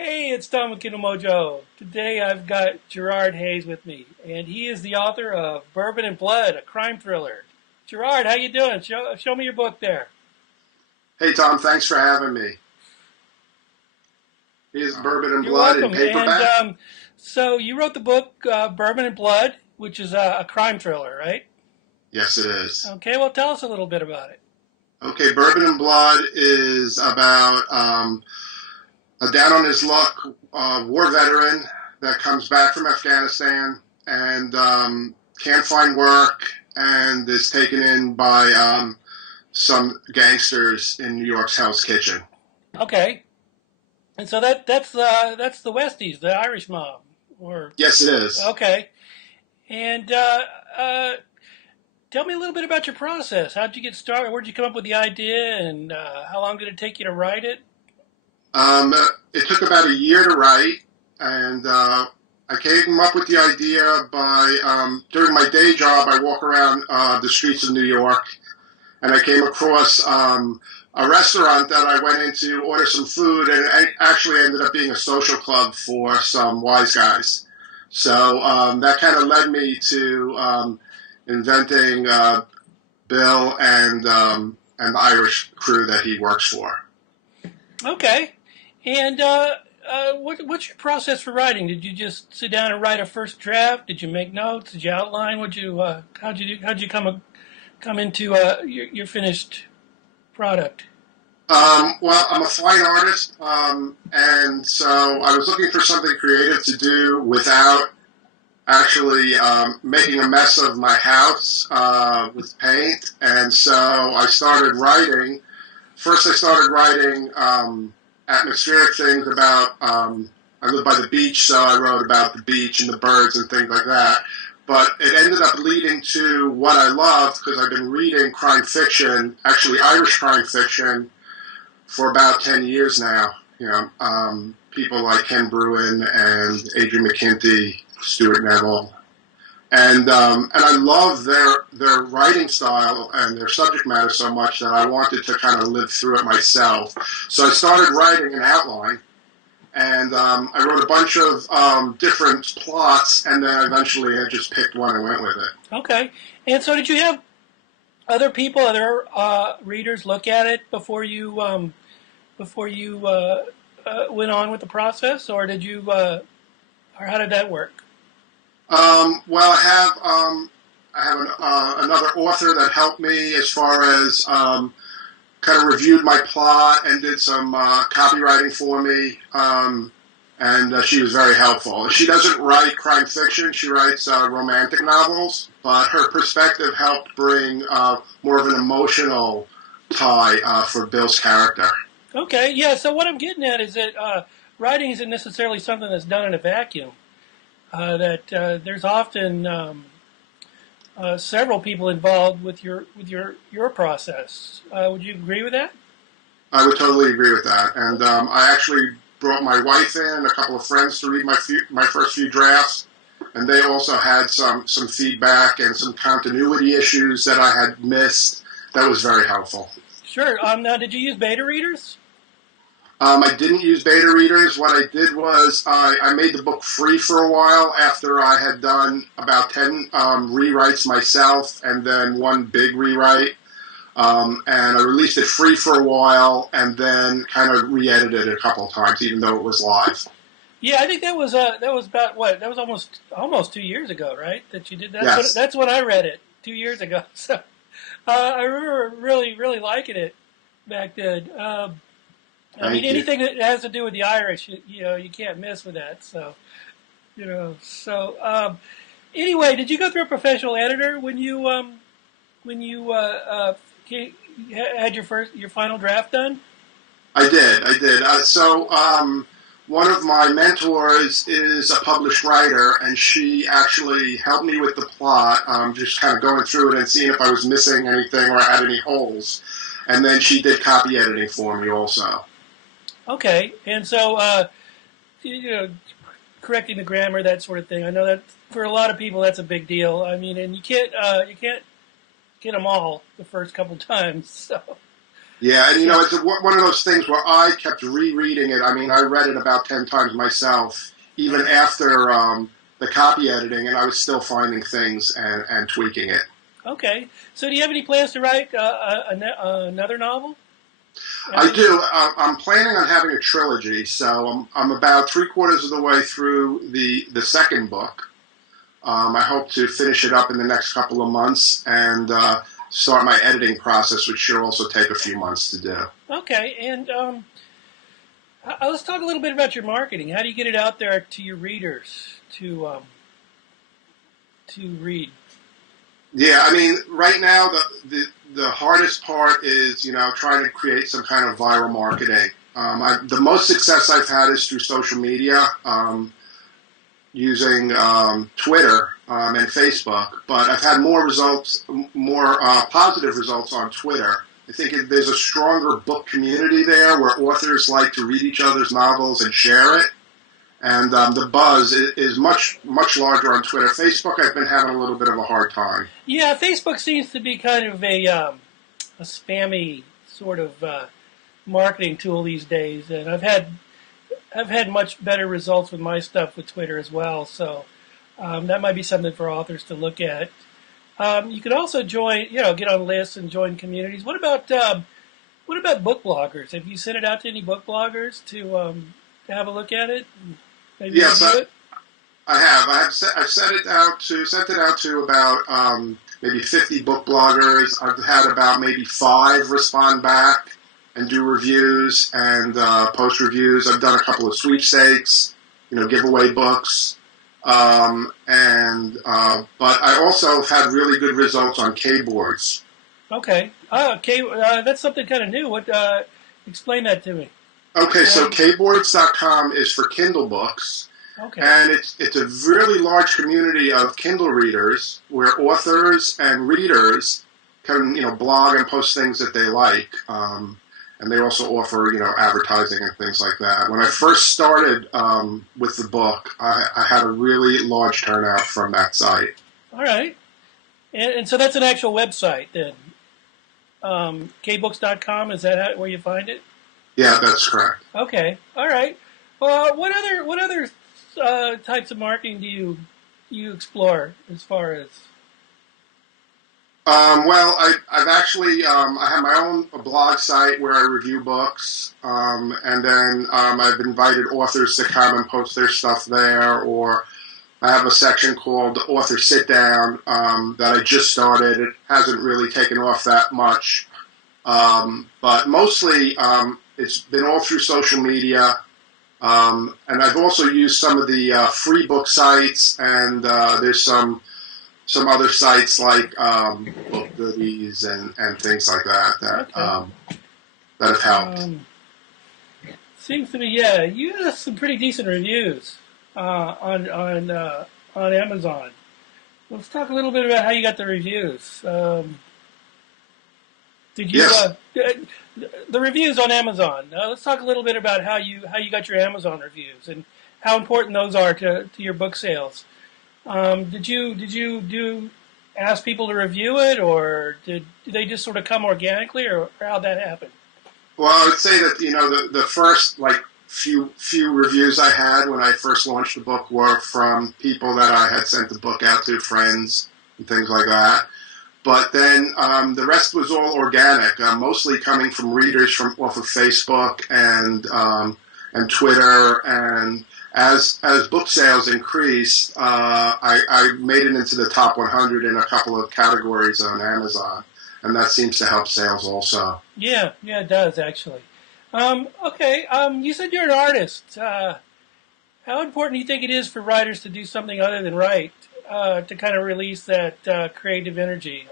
Hey, it's Tom with Kindle Mojo. Today I've got Garrard Hayes with me, and he is the author of Bourbon Blood, a crime thriller. Garrard, how you doing? Show me your book there. Hey Tom, thanks for having me. Here's Bourbon and You're Blood in welcome. And paperback. so you wrote the book Bourbon Blood, which is a crime thriller, right? Yes, it is. Okay, well, tell us a little bit about it. Okay, Bourbon and Blood is about a down on his luck war veteran that comes back from Afghanistan and can't find work and is taken in by some gangsters in New York's Hell's Kitchen. Okay, and so that's the Westies, the Irish mob, or Yes, it is. okay. And tell me a little bit about your process. How'd you get started? Where'd you come up with the idea, and how long did it take you to write it? Um, it took about a year to write, and I came up with the idea by during my day job. I walk around the streets of New York, and I came across a restaurant that I went into to order some food, and it actually ended up being a social club for some wise guys. So that kind of led me to inventing Bill and the Irish crew that he works for. Okay. And what's your process for writing? Did you just sit down and write a first draft? Did you make notes? Did you outline? How'd you come into your finished product? Well, I'm a fine artist, and so I was looking for something creative to do without actually making a mess of my house with paint. And so I started writing. First, I started writing atmospheric things about. I live by the beach, so I wrote about the beach and the birds and things like that. But it ended up leading to what I loved because I've been reading crime fiction, actually Irish crime fiction, for about 10 years now. People like Ken Bruin and Adrian McKinty, Stuart Neville, and I love their writing style and their subject matter so much that I wanted to kind of live through it myself. So I started writing an outline, and I wrote a bunch of different plots, and then eventually I just picked one and went with it. Okay. And so did you have other readers look at it before you went on with the process, or did you or how did that work? Well, I have another author that helped me as far as kind of reviewed my plot and did some copywriting for me, and she was very helpful. She doesn't write crime fiction; she writes romantic novels, but her perspective helped bring more of an emotional tie for Bill's character. Okay, yeah. So what I'm getting at is that writing isn't necessarily something that's done in a vacuum. There's often several people involved with your process. Would you agree with that? I would totally agree with that, and I actually brought my wife in and a couple of friends to read my first few drafts, and they also had some feedback and some continuity issues that I had missed. That was very helpful. Sure. Now, did you use beta readers? I didn't use beta readers. What I did was I made the book free for a while after I had done about 10 rewrites myself and then one big rewrite. And I released it free for a while and then kind of re-edited it a couple of times, even though it was live. Yeah, I think that was about what? That was almost 2 years ago, right? That you did that. Yes. That's when I read it 2 years ago. So I remember really liking it back then. I mean, Thank you. anything that has to do with the Irish, you can't miss with that. So, anyway, did you go through a professional editor when you had your final draft done? I did. I did. One of my mentors is a published writer, and she actually helped me with the plot, just kind of going through it and seeing if I was missing anything or had any holes. And then she did copy editing for me also. Okay, and so correcting the grammar, that sort of thing. I know that for a lot of people that's a big deal. I mean, and you can't get them all the first couple times. So Yeah, and it's one of those things where I kept rereading it. I mean, I read it about 10 times myself, even after the copy editing, and I was still finding things and tweaking it. Okay. So do you have any plans to write another novel? I do. I'm planning on having a trilogy, so I'm about three-quarters of the way through the second book. I hope to finish it up in the next couple of months and start my editing process, which should also take a few months to do. Okay, and let's talk a little bit about your marketing. How do you get it out there to your readers to read? Yeah, I mean, right now the hardest part is trying to create some kind of viral marketing. The most success I've had is through social media, using Twitter and Facebook, but I've had more positive results on Twitter. I think there's a stronger book community there where authors like to read each other's novels and share it. And the buzz is much, much larger on Twitter. Facebook, I've been having a little bit of a hard time. Yeah, Facebook seems to be kind of a spammy sort of marketing tool these days, and I've had much better results with my stuff with Twitter as well. So that might be something for authors to look at. You could also join, get on lists and join communities. What about book bloggers? Have you sent it out to any book bloggers to have a look at it? Maybe yes, I have. I've sent it out to about maybe 50 book bloggers. I've had about maybe 5 respond back and do reviews and post reviews. I've done a couple of sweepstakes, giveaway books, but I also have had really good results on K-boards. Okay, that's something kind of new. What? Explain that to me. Okay, so kboards.com is for Kindle books, okay, and it's a really large community of Kindle readers where authors and readers can blog and post things that they like, and they also offer advertising and things like that. When I first started with the book, I had a really large turnout from that site. All right, and so that's an actual website then. Kbooks.com, is that where you find it? Yeah, that's correct. Okay, all right. Well, what other types of marketing do you explore as far as? Well, I've actually I have my own blog site where I review books, and then I've invited authors to come and post their stuff there, or I have a section called Author Sit Down that I just started. It hasn't really taken off that much, but mostly it's been all through social media, and I've also used some of the free book sites, and there's some other sites like Book Goodies and things like that have helped. Seems to me, yeah, you have some pretty decent reviews on Amazon. Let's talk a little bit about how you got the reviews. Did you the reviews on Amazon? Let's talk a little bit about how you got your Amazon reviews and how important those are to your book sales. Did you ask people to review it, or did they just sort of come organically, or how'd that happen? Well, I would say that the first few reviews I had when I first launched the book were from people that I had sent the book out to, friends and things like that. But then the rest was all organic, mostly coming from readers off of Facebook and Twitter. And as book sales increased, I made it into the top 100 in a couple of categories on Amazon, and that seems to help sales also. Yeah, it does actually. Okay, you said you're an artist. How important do you think it is for writers to do something other than write, to kind of release that creative energy?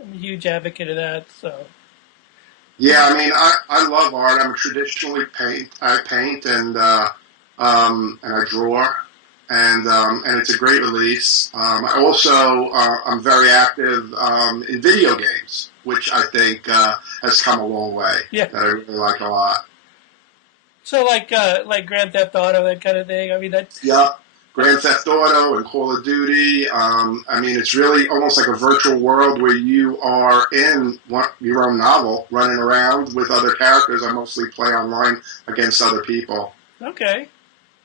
I'm a huge advocate of that. So. Yeah, I mean, I love art. I'm traditionally I paint and I draw, and it's a great release. I also I'm very active in video games, which I think has come a long way. Yeah, that I really like a lot. So like Grand Theft Auto, that kind of thing. I mean, that's yeah. Grand Theft Auto and Call of Duty. I mean, it's really almost like a virtual world where you are in your own novel, running around with other characters. I mostly play online against other people. Okay.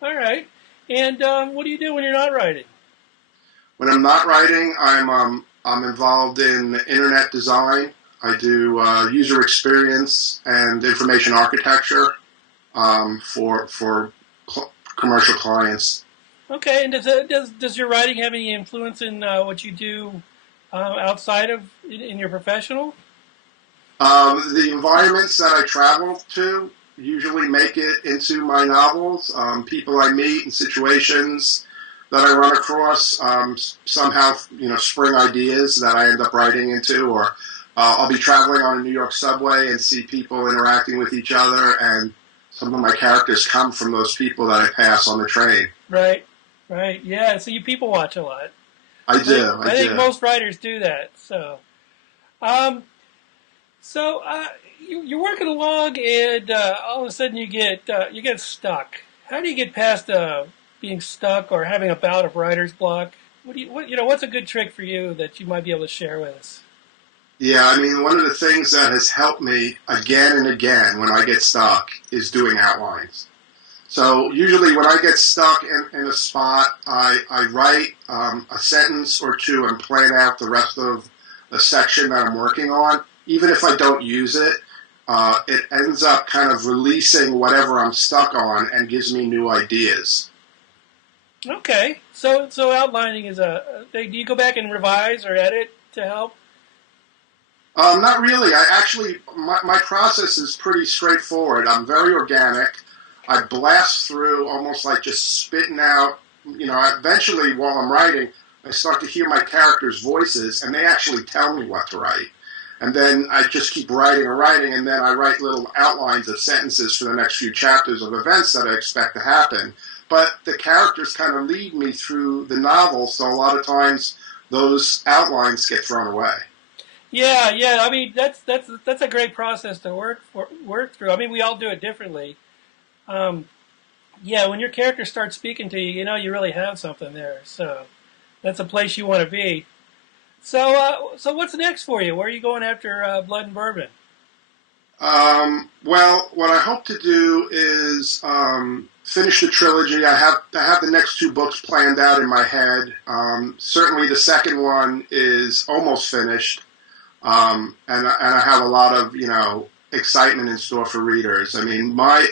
All right. And what do you do when you're not writing? When I'm not writing, I'm involved in internet design. I do user experience and information architecture for commercial clients. Okay, and does your writing have any influence in what you do outside of in your professional? The environments that I travel to usually make it into my novels. People I meet and situations that I run across somehow, spring ideas that I end up writing into. Or I'll be traveling on a New York subway and see people interacting with each other, and some of my characters come from those people that I pass on the train. Right. Yeah, so you people watch a lot. I do. I think most writers do that. So, you're working along, and all of a sudden you get stuck. How do you get past being stuck or having a bout of writer's block? What's a good trick for you that you might be able to share with us? Yeah, I mean, one of the things that has helped me again and again when I get stuck is doing outlines. So usually when I get stuck in a spot, I write a sentence or two and plan out the rest of the section that I'm working on. Even if I don't use it, it ends up kind of releasing whatever I'm stuck on and gives me new ideas. Okay, so outlining is do you go back and revise or edit to help? Not really. My process is pretty straightforward. I'm very organic. I blast through almost like just spitting out, eventually while I'm writing, I start to hear my characters' voices, and they actually tell me what to write. And then I just keep writing and writing, and then I write little outlines of sentences for the next few chapters of events that I expect to happen. But the characters kind of lead me through the novel, so a lot of times those outlines get thrown away. Yeah. I mean, that's a great process to work through. I mean, we all do it differently. When your character starts speaking to you, you really have something there. So that's a place you want to be. So what's next for you? Where are you going after Blood and Bourbon? Well, what I hope to do is finish the trilogy. I have the next two books planned out in my head. Certainly, the second one is almost finished, and I have a lot of excitement in store for readers. I mean, my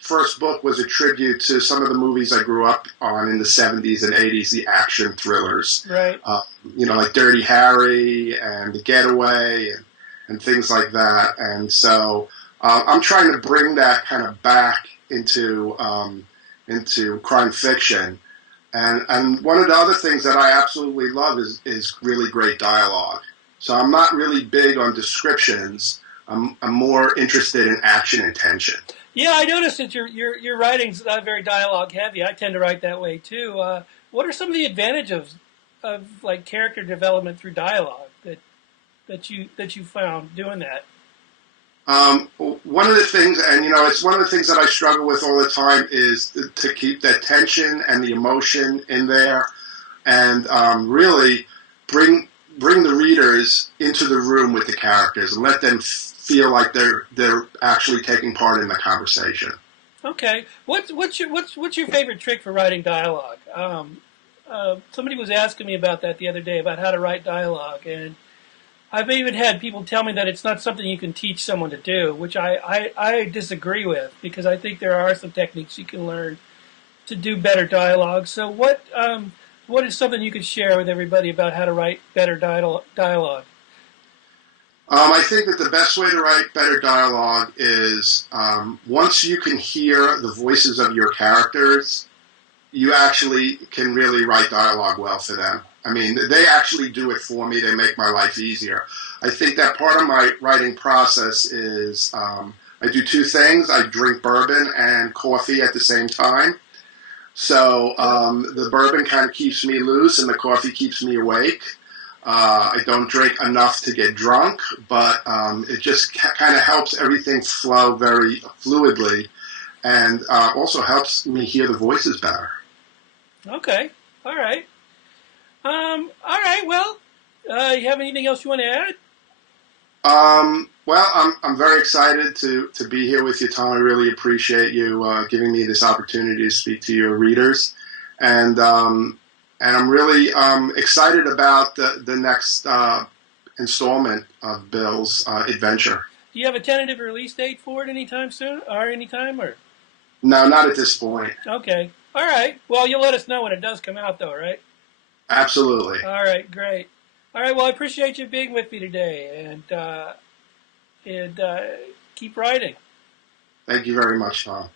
first book was a tribute to some of the movies I grew up on in the 70s and 80s, the action thrillers. Right. Like Dirty Harry and The Getaway and things like that. And so I'm trying to bring that kind of back into crime fiction. And one of the other things that I absolutely love is really great dialogue. So I'm not really big on descriptions. I'm more interested in action and tension. Yeah, I noticed that your writing's not very dialogue heavy. I tend to write that way too. What are some of the advantages of like character development through dialogue that you found doing that? One of the things, and it's one of the things that I struggle with all the time, is to keep that tension and the emotion in there, and really bring the readers into the room with the characters and let them feel like they're actually taking part in the conversation. Okay, what's your favorite trick for writing dialogue? Somebody was asking me about that the other day, about how to write dialogue, and I've even had people tell me that it's not something you can teach someone to do, which I disagree with, because I think there are some techniques you can learn to do better dialogue. So what is something you could share with everybody about how to write better dialogue? I think that the best way to write better dialogue is once you can hear the voices of your characters, you actually can really write dialogue well for them. I mean, they actually do it for me. They make my life easier. I think that part of my writing process is I do two things. I drink bourbon and coffee at the same time. So the bourbon kind of keeps me loose and the coffee keeps me awake. I don't drink enough to get drunk, but it just kind of helps everything flow very fluidly, and also helps me hear the voices better. Okay. All right. All right. Well, you have anything else you want to add? Well, I'm very excited to be here with you, Tom. I really appreciate you giving me this opportunity to speak to your readers, and I'm really excited about the next installment of Bill's adventure. Do you have a tentative release date for it anytime soon, or anytime, or? No, not at this point. Okay. All right. Well, you'll let us know when it does come out, though, right? Absolutely. All right. Great. All right. Well, I appreciate you being with me today, and keep writing. Thank you very much, Tom.